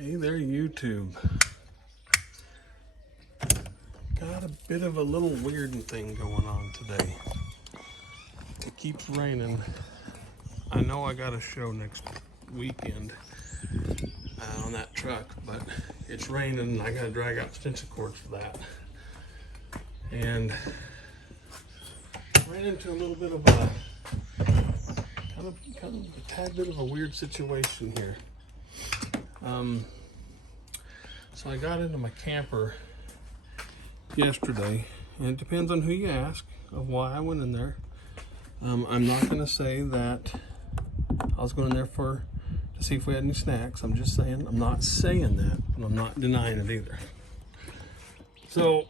Hey there, YouTube. Got a bit of a little weird thing going on today. It keeps raining. I know I got a show next weekend on that truck, but it's raining and I gotta drag out extension cords for that. And ran into a little bit of a kind of a tad bit of a weird situation here. So I got into my camper yesterday, and it depends on who you ask of why I went in there. I'm not going to say that I was going in there to see if we had any snacks. I'm just saying, I'm not saying that, but I'm not denying it either. So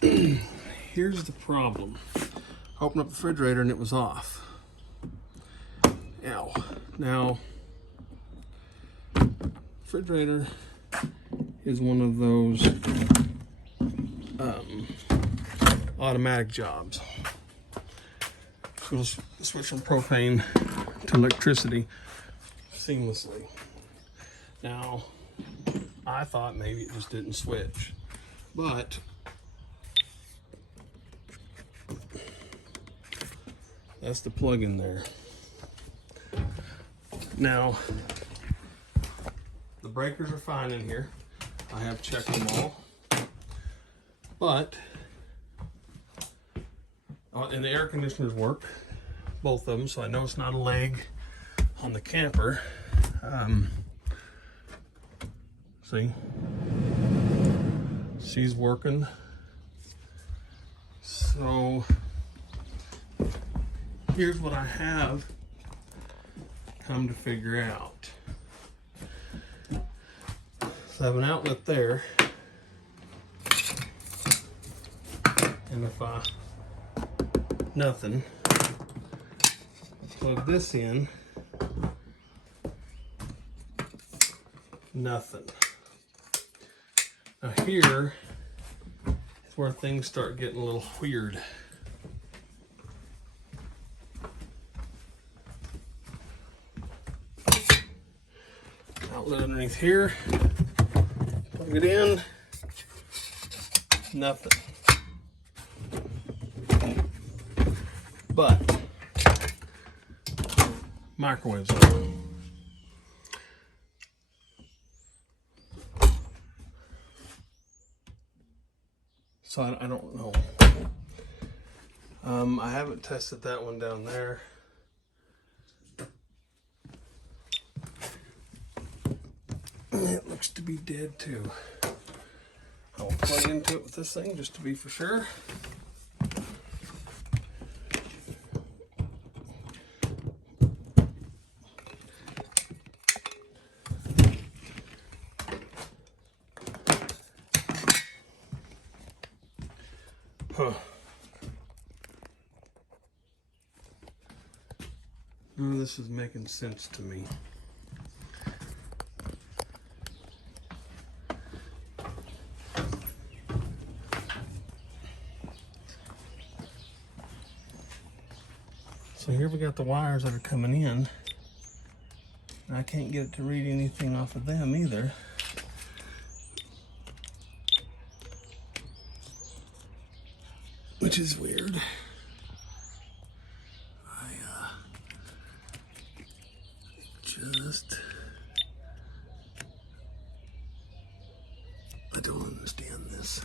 here's the problem. I opened up the refrigerator and it was off. Ow. Now, refrigerator is one of those automatic jobs. It'll switch from propane to electricity seamlessly. Now, I thought maybe it just didn't switch, but that's the plug in there. Now, the breakers are fine in here. I have checked them all, but and the air conditioners work, both of them, so I know it's not a leg on the camper. See, she's working. So here's what I have come to figure out. So I have an outlet there, and if nothing, plug this in, nothing. Now here is where things start getting a little weird. Outlet underneath here, plug it in, nothing. But microwave's on. So I don't know. I haven't tested that one down there. It looks to be dead too. I'll plug into it with this thing just to be for sure. Huh. None of this is making sense to me. So here we got the wires that are coming in. And I can't get it to read anything off of them either. Which is weird. I don't understand this.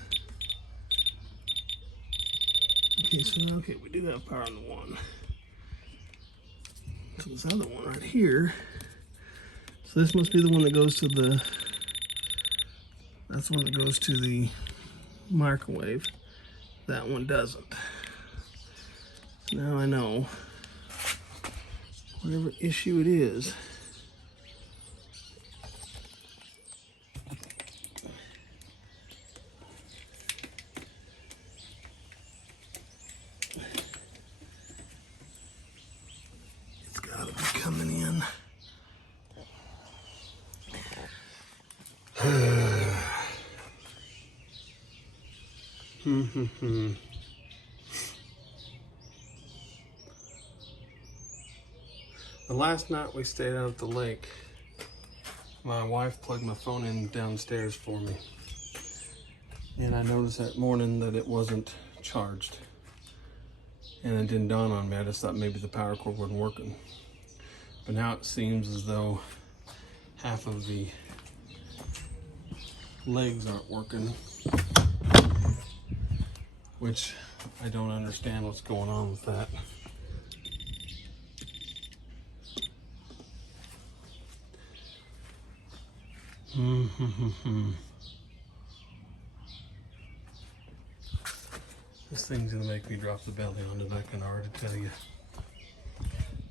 Okay, we do have power on the one. So this other one right here. So this must be the one that goes to that's the one that goes to the microwave. That one doesn't. Now I know whatever issue it is. It's gotta be coming in. The last night we stayed out at the lake, My wife plugged my phone in downstairs for me. And I noticed that morning that it wasn't charged. And it didn't dawn on me. I just thought maybe the power cord wasn't working. But now it seems as though half of the legs aren't working, which I don't understand what's going on with that. This thing's gonna make me drop the belly on it, I can already tell you.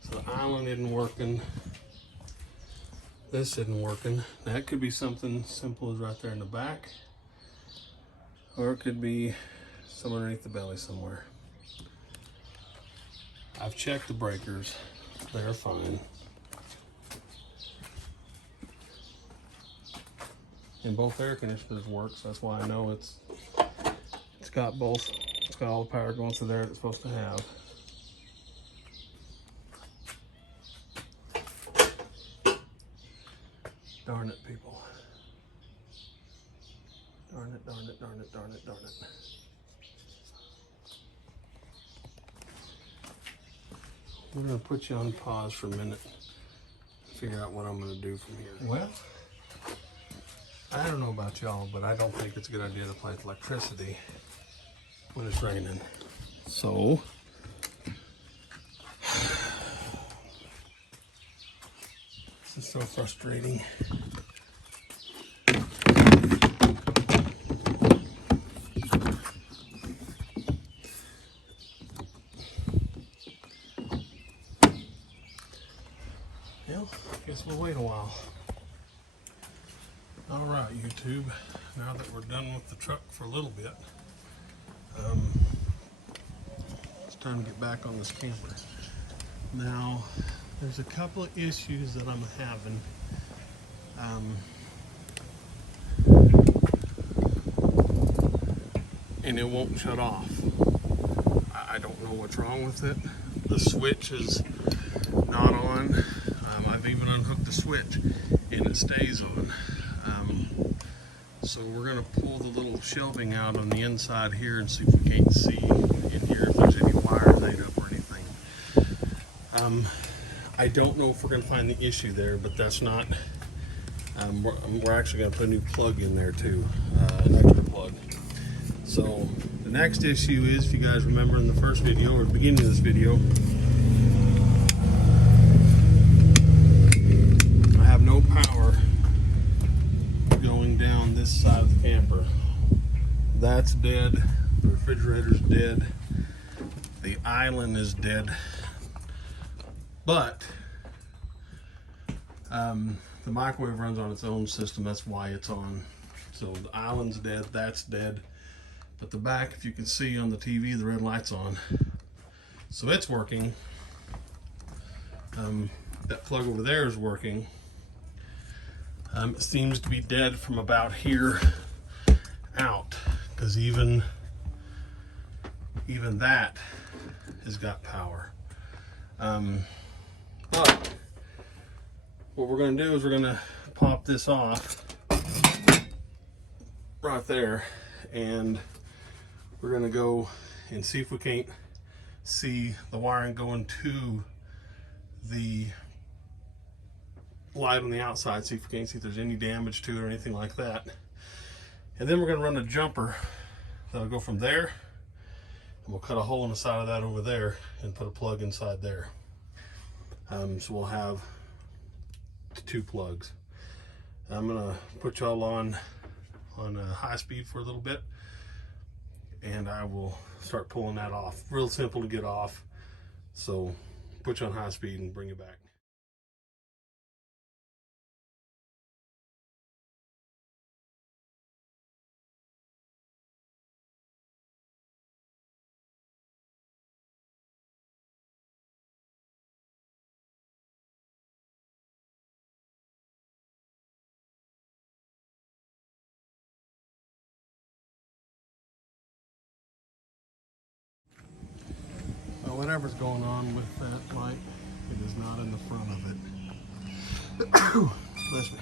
So the island isn't working. This isn't working. That could be something simple as right there in the back, or it could be somewhere underneath the belly somewhere. I've checked the breakers, they're fine. And both air conditioners work, so that's why I know it's got both. It's got all the power going through there that it's supposed to have. Darn it, people. Darn it, darn it, darn it, darn it, darn it. We're gonna put you on pause for a minute, figure out what I'm gonna do from here. Well, I don't know about y'all, but I don't think it's a good idea to play with electricity when it's raining. So, this is so frustrating. Well, guess we'll wait a while. All right, YouTube, now that we're done with the truck for a little bit, it's time to get back on this camper. Now, there's a couple of issues that I'm having. And it won't shut off. I don't know what's wrong with it. The switch is not on. I've even unhooked the switch and it stays on. So we're gonna pull the little shelving out on the inside here and see if we can't see in here if there's any wires ate up or anything. I don't know if we're gonna find the issue there, but that's not, we're actually gonna put a new plug in there too, an extra plug. So the next issue is, if you guys remember in the first video or the beginning of this video, I have no power going down this side of the camper. That's dead. The refrigerator's dead. The island is dead. But the microwave runs on its own system. That's why it's on. So the island's dead. That's dead. But the back, if you can see on the TV, the red light's on. So it's working. That plug over there is working. It seems to be dead from about here out, because even that has got power. But what we're going to do is we're going to pop this off right there, and we're going to go and see if we can't see the wiring going to the light on the outside, see if we can't see if there's any damage to it or anything like that. And then we're going to run a jumper that'll go from there, and we'll cut a hole in the side of that over there and put a plug inside there. So we'll have 2 plugs. I'm gonna put y'all on high speed for a little bit, and I will start pulling that off. Real simple to get off. So put you on high speed and bring it back. Whatever's going on with that light, it is not in the front of it. Bless me.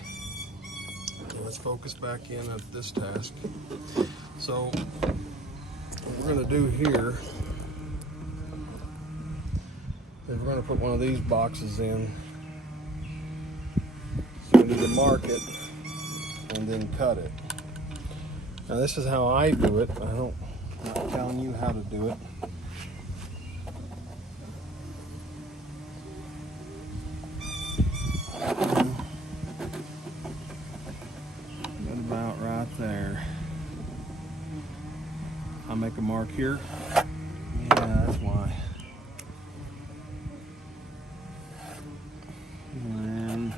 let's focus back in at this task. So what we're going to do here is we're going to put one of these boxes in. So we need to mark it and then cut it. Now this is how I do it. I'm not telling you how to do it. About right there. I'll make a mark here. Yeah, that's why. And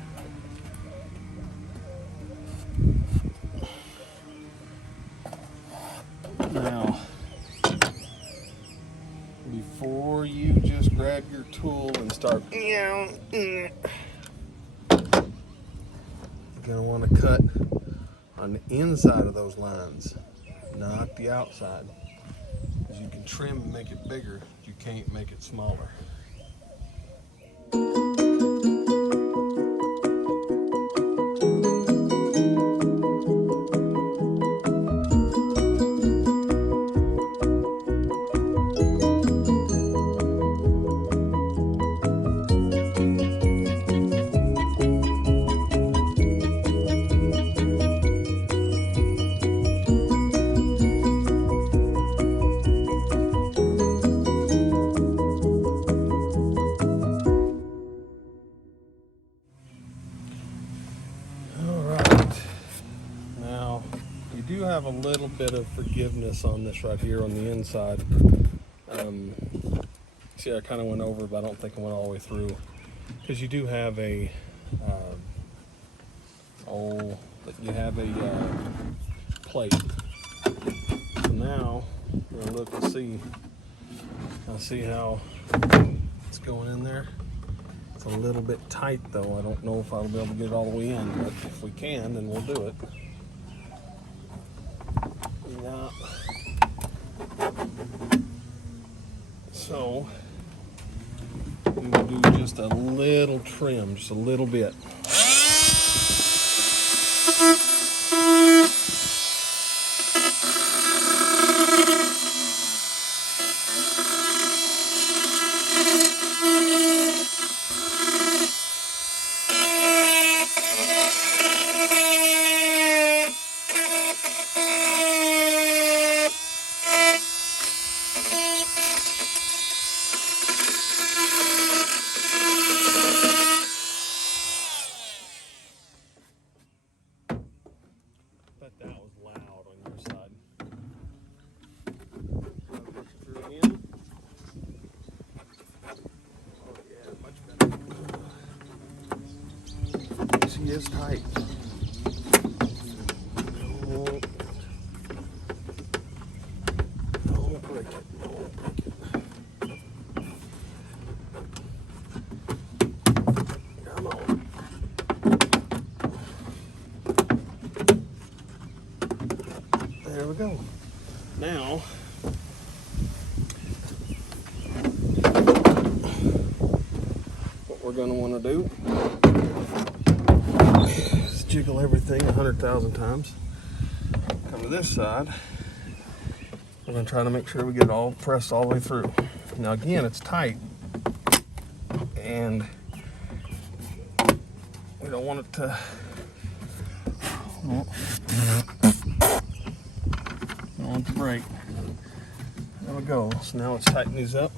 now, before you just grab your tool and start, you're gonna want to cut on the inside of those lines, not the outside. Because you can trim and make it bigger, you can't make it smaller. Have a little bit of forgiveness on this right here on the inside. See, I kind of went over, but I don't think I went all the way through, because you do have a plate. So now we're gonna look and see. I'll see how it's going in there. It's a little bit tight though. I don't know if I'll be able to get it all the way in, but if we can, then we'll do it. Yeah. So we will do just a little trim, just a little bit. That was loud on your side. Oh yeah, much better. She is tight. Don't break it. Don't break it. Come on. There we go. Now, what we're going to want to do is jiggle everything 100,000 times. Come to this side. We're going to try to make sure we get it all pressed all the way through. Now again, it's tight, and we don't want it to... On to break. There we go. So now let's tighten these up.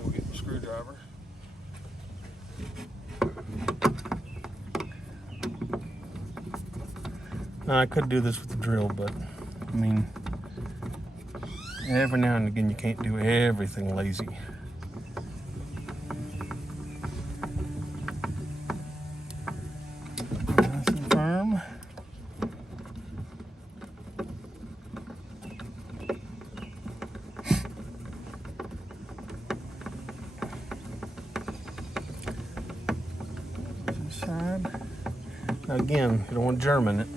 We'll get the screwdriver. Now I could do this with the drill, but I mean, every now and again you can't do everything lazy. Nice and firm. Side. Now again, you don't want to German it.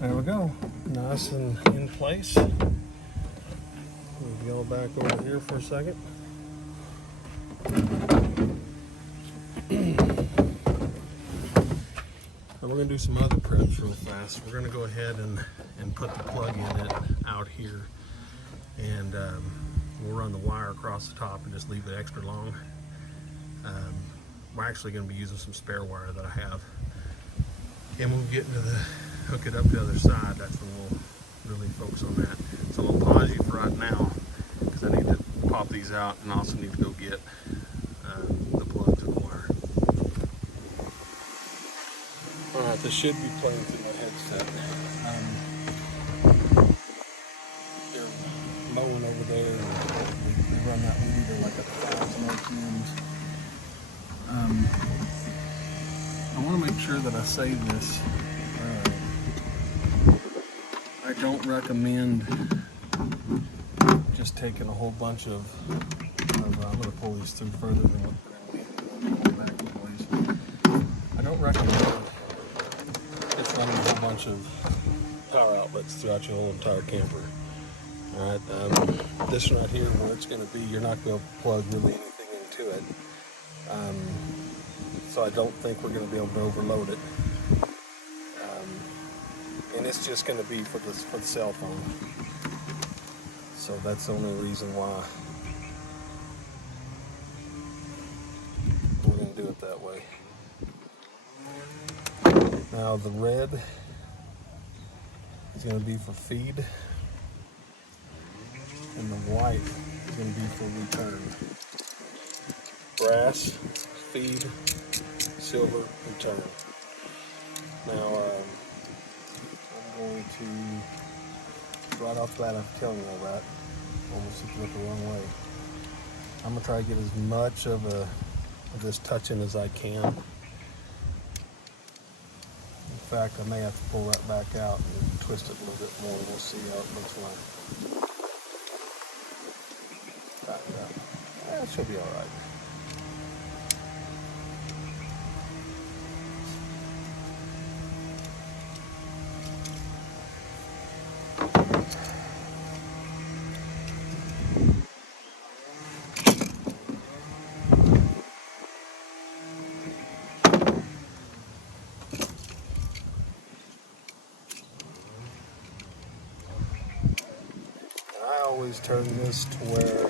There we go. Nice and in place. We've y'all back over here for a second. And we're going to do some other preps real fast. We're going to go ahead and put the plug in it out here. And we'll run the wire across the top and just leave it extra long. We're actually going to be using some spare wire that I have. And we'll get into the, hook it up the other side. That's when we'll really focus on that. So I'll pause you for right now because I need to pop these out and also need to go get the plugs and the wire. Alright, this should be playing through my headset. They're mowing over there and we run that weed at like 1,000 RPMs. I want to make sure that I say this. I don't recommend just taking a whole bunch of I'm going to pull these through further than what we're going to be. I don't recommend just running a whole bunch of power outlets throughout your whole entire camper. Alright, this one right here, where it's going to be, you're not going to plug really anything into it. So I don't think we're going to be able to overload it. And it's just going to be for the cell phone. So that's the only reason why we're going to do it that way. Now the red is going to be for feed, and the white is going to be for return. Brass, feed, silver, return. Now I'm going to, right off the bat, I'm telling you all that, almost looking at the wrong way. I'm going to try to get as much of this touching as I can. In fact, I may have to pull that back out and twist it a little bit more, and we'll see how it looks like. Back it up. That should be all right. I always turn this to where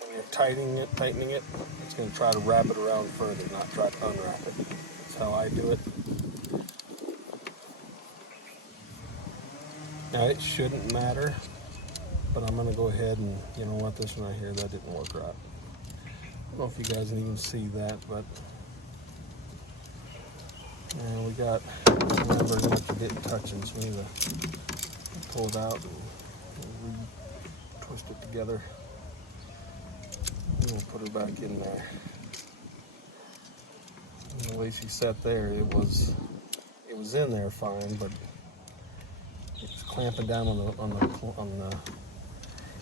when you're tightening it, it's going to try to wrap it around further, not try to unwrap it. That's how I do it. Now it shouldn't matter, but I'm going to go ahead and, you know what, this one right here, that didn't work right. I don't know if you guys can even see that, but yeah, we got, remember, we didn't touching, so we need to pull it out and twist it together. And we'll put her back in there. And the way she sat there, it was in there fine, but it's clamping down on the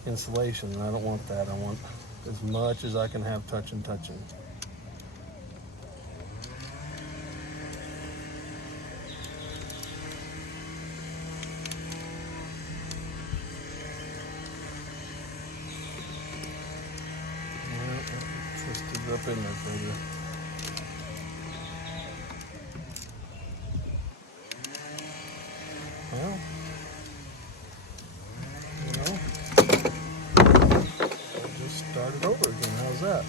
insulation, and I don't want that. I want as much as I can have touching. Twisted up in there for you. Well, you know, I'll just start it over again. How's that?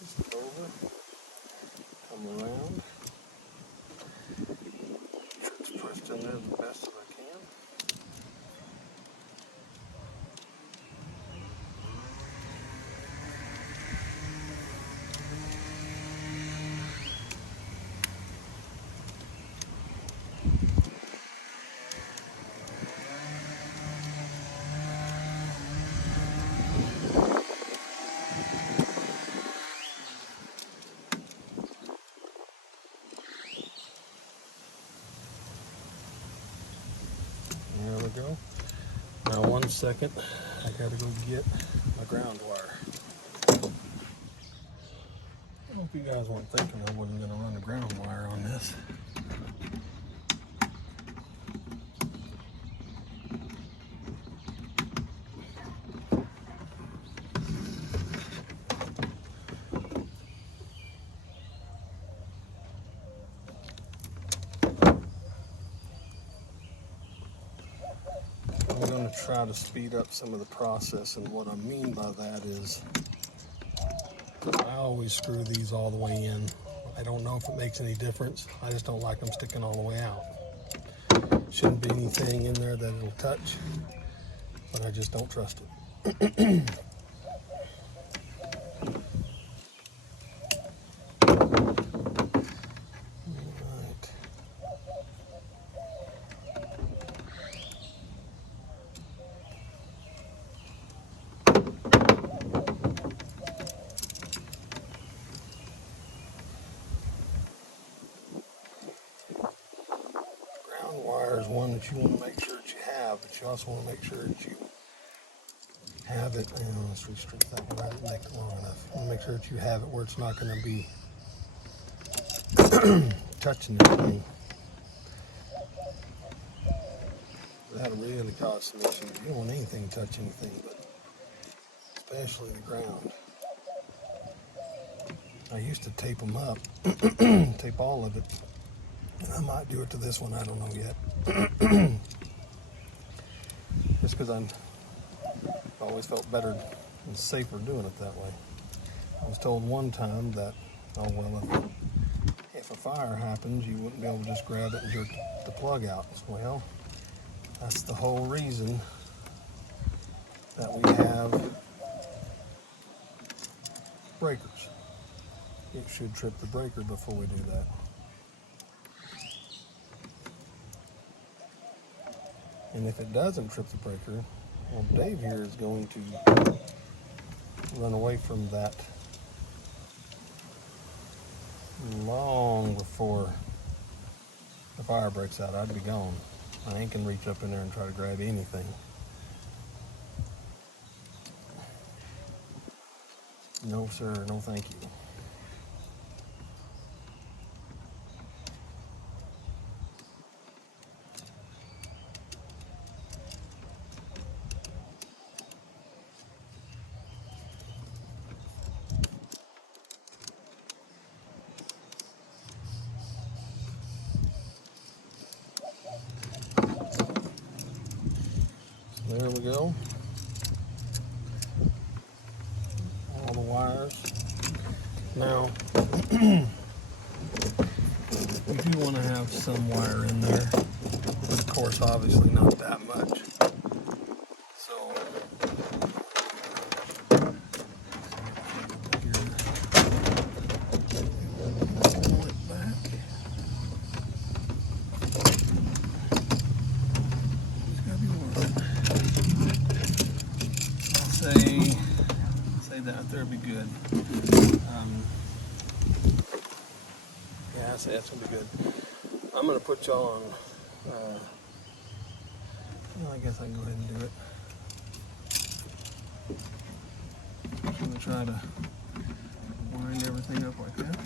Just over, come around. Just twist in there the best as I can. second. I gotta go get my ground wire. I hope you guys weren't thinking I wasn't gonna run a ground wire on this. I'm going to try to speed up some of the process, and what I mean by that is I always screw these all the way in. I don't know if it makes any difference. I just don't like them sticking all the way out. Shouldn't be anything in there that it'll touch, but I just don't trust it. Wire is one that you want to make sure that you have, but you also want to make sure that you have it. And let's restrict that one. I didn't make it long enough. You want to make sure that you have it where it's not going to be touching anything. That'll really cause some issues. You don't want anything to touch anything, but especially the ground. I used to tape them up, tape all of it. And I might do it to this one, I don't know yet. Just because I've always felt better and safer doing it that way. I was told one time that, oh well, if a fire happens, you wouldn't be able to just grab it and jerk the plug out. Well, that's the whole reason that we have breakers. It should trip the breaker before we do that. And if it doesn't trip the breaker, well, Dave here is going to run away from that long before the fire breaks out. I'd be gone. I ain't gonna reach up in there and try to grab anything. No, sir, no thank you. There we go. All the wires. Now, we do want to have some wire in there, but of course, obviously not that much. So, pull it back. There's got to be one. Say that there would be good. Yeah, I say that's gonna be good. I'm gonna put y'all on. Well, I guess I can go ahead and do it. I'm gonna try to wind everything up like that.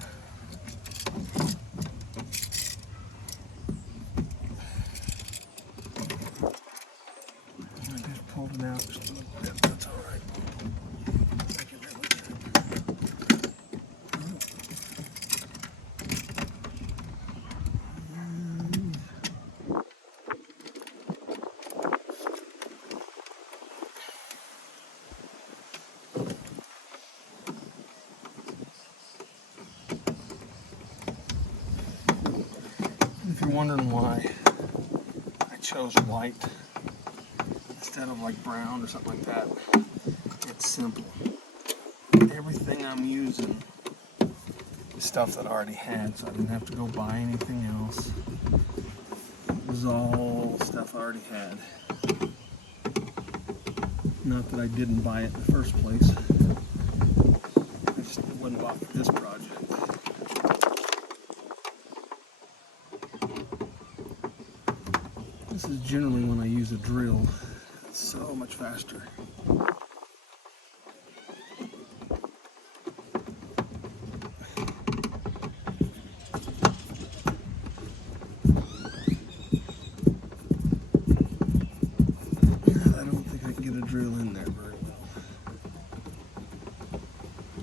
I just pulled it out just a little bit. That's all right. If you're wondering why I chose white instead of like brown or something like that, it's simple. Everything I'm using is stuff that I already had, so I didn't have to go buy anything else. It was all stuff I already had. Not that I didn't buy it in the first place. I just wasn't bought for this project. This is generally when I use a drill. So much faster. I don't think I can get a drill in there very well.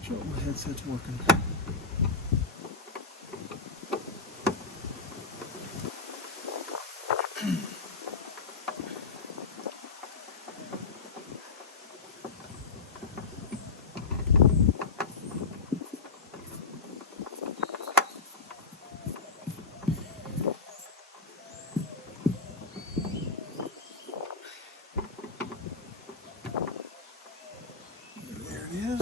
Sure, my headset's working. There it is.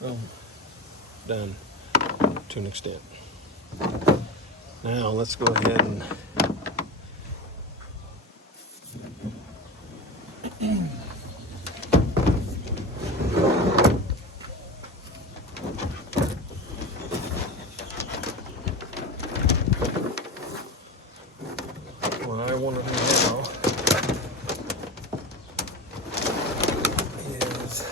Well, done to an extent. Now let's go ahead and what I want to do now is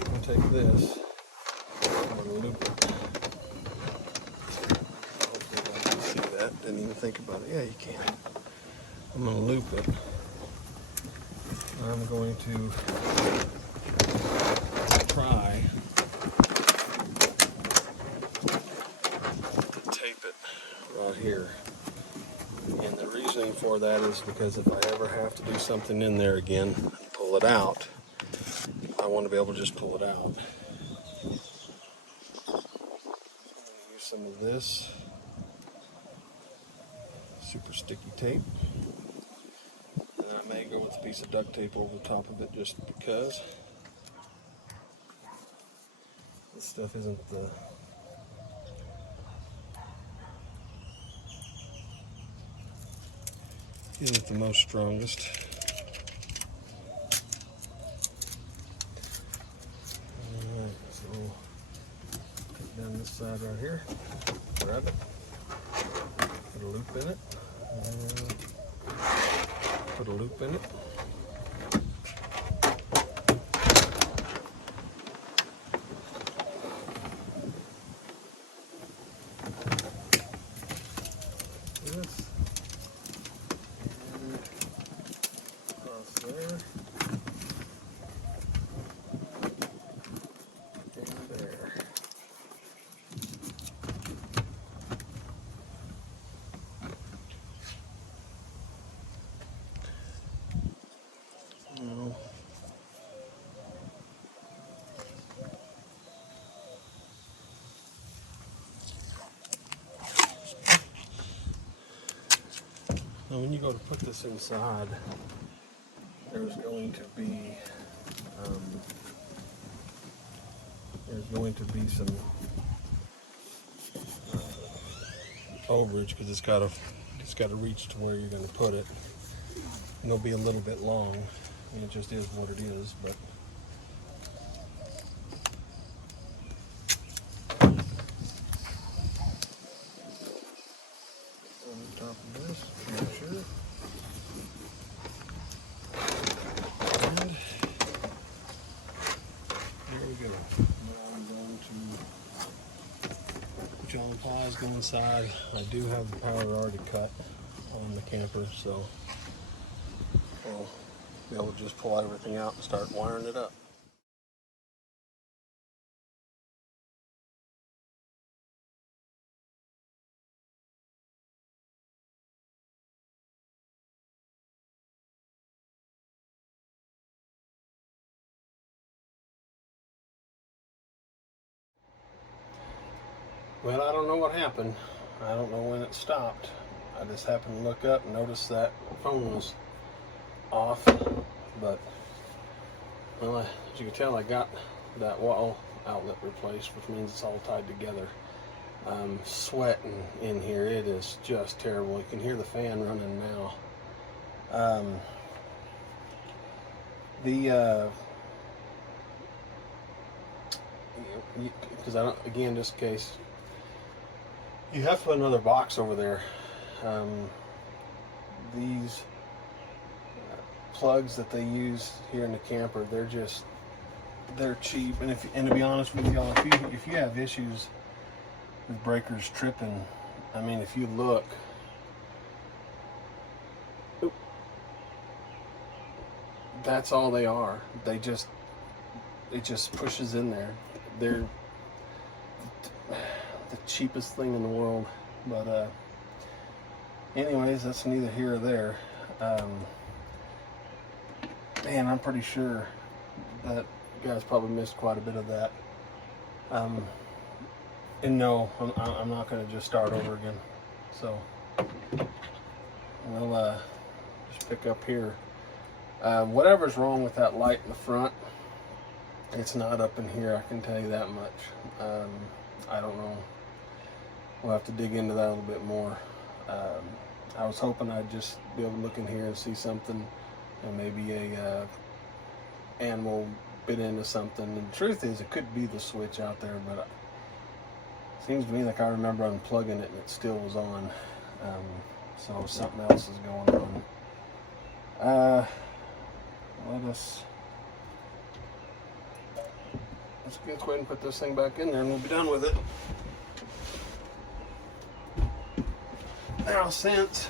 I'm going to take this, I'm going to loop it. Hopefully you can see that. Didn't even think about it. Yeah, you can. I'm going to loop it. I'm going to try to tape it right here. And the reasoning for that is because if I ever have to do something in there again, pull it out, I want to be able to just pull it out. So I'm going to use some of this super sticky tape. And I may go with a piece of duct tape over the top of it just because this stuff isn't the most strongest. Alright, so take down this side right here, grab it, put a loop in it, and put a loop in it. This. There and there. Now when you go to put this inside, there's going to be some overage because it's got to reach to where you're going to put it. And it'll be a little bit long. I mean, it just is what it is, but on the top of this, make sure. And there we go. Now I'm going to put you on the pliers, go inside. I do have the power already cut on the camper, so I'll be able to just pull everything out and start wiring it up. Well, I don't know what happened. I don't know when it stopped. I just happened to look up and notice that phone was off, but well, as you can tell, I got that wall outlet replaced, which means it's all tied together. I'm sweating in here. It is just terrible. You can hear the fan running now. Because I don't, again, just in case, you have to put another box over there. These plugs that they use here in the camper, they're cheap. And to be honest with y'all, if you have issues with breakers tripping, I mean, if you look, that's all they are. It just pushes in there. They're the cheapest thing in the world. But anyways, that's neither here or there. Man, I'm pretty sure that you guys probably missed quite a bit of that. And no, I'm not going to just start over again. So we'll just pick up here. Whatever's wrong with that light in the front, it's not up in here, I can tell you that much. I don't know. We'll have to dig into that a little bit more. I was hoping I'd just be able to look in here and see something, and maybe a animal bit into something. And the truth is, it could be the switch out there, but it seems to me like I remember unplugging it and it still was on. So something else is going on. Let's go ahead and put this thing back in there and we'll be done with it. Now, since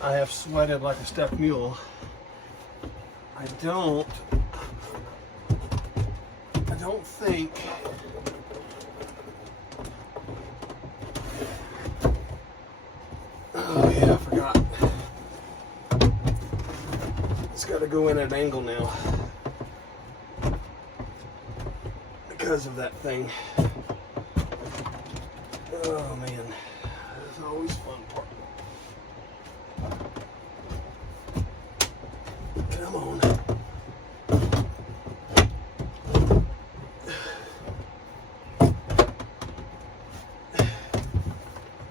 I have sweated like a stuffed mule, I don't think oh yeah, I forgot. It's got to go in at an angle now because of that thing. Oh man, that's always a fun part. Come on.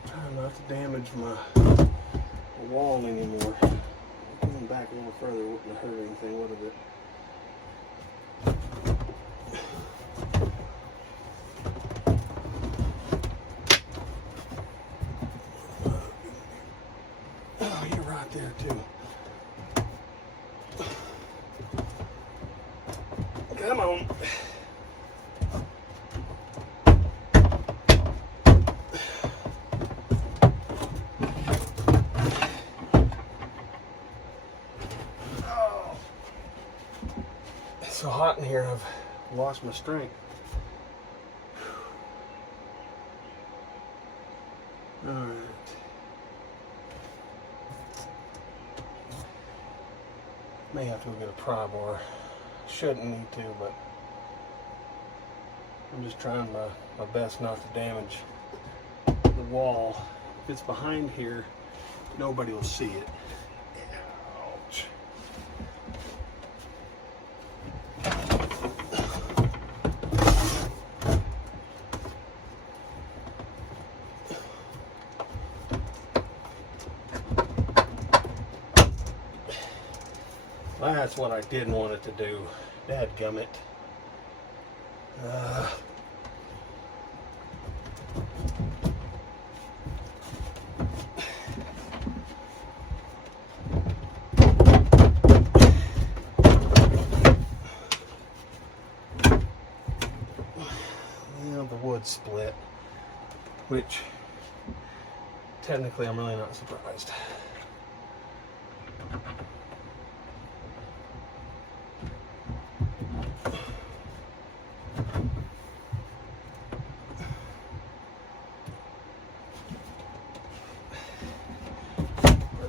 Trying not to damage my wall anymore. Going back a little further wouldn't have hurt anything, would it? Oh, you're right there too. Come on. Oh. It's so hot in here, I've lost my strength. All right. May have to go get a pry bar. Shouldn't need to, but I'm just trying my best not to damage the wall. If it's behind here, nobody will see it. Ouch. That's what I didn't want it to do. Dadgummit. Well, the wood split, which technically I'm really not surprised.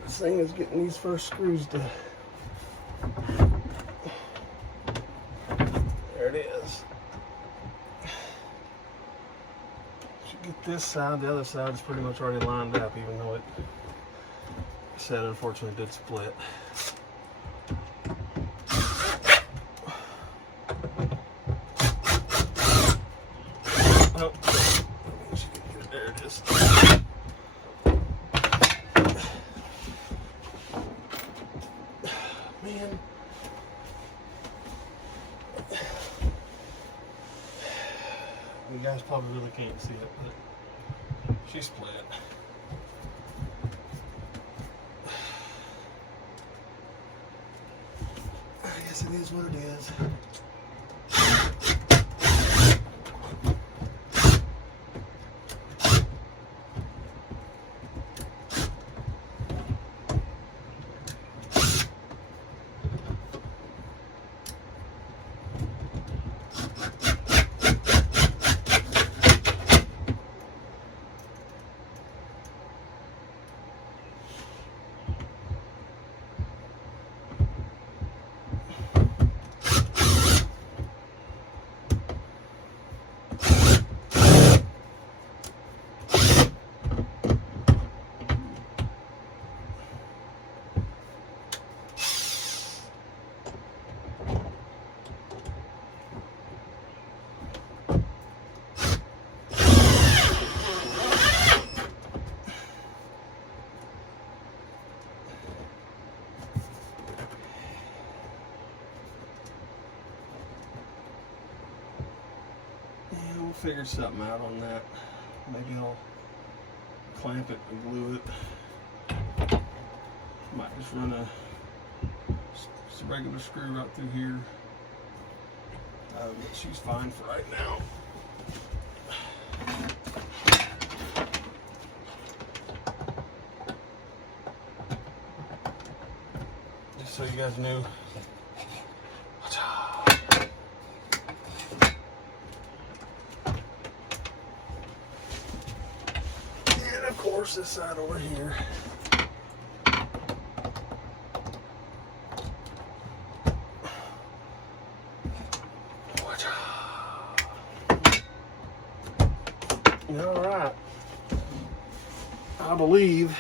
This thing is getting these first screws to. There it is. Should get this side. The other side is pretty much already lined up, even though it said unfortunately did split. You guys probably really can't see it, but she's split. I guess it is what it is. We'll figure something out on that. Maybe I'll clamp it and glue it. Might just run a regular screw right through here. But she's fine for right now. Just so you guys knew. Of course, this side over here. All right. I believe.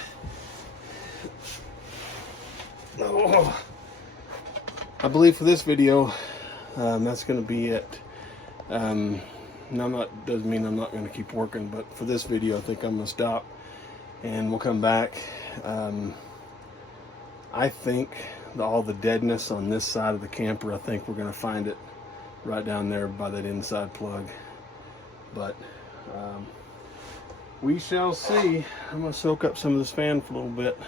Oh, I believe for this video, that's going to be it. Now, doesn't mean I'm not going to keep working, but for this video, I think I'm going to stop. And we'll come back. I think all the deadness on this side of the camper, I think we're going to find it right down there by that inside plug. But we shall see. I'm going to soak up some of this fan for a little bit.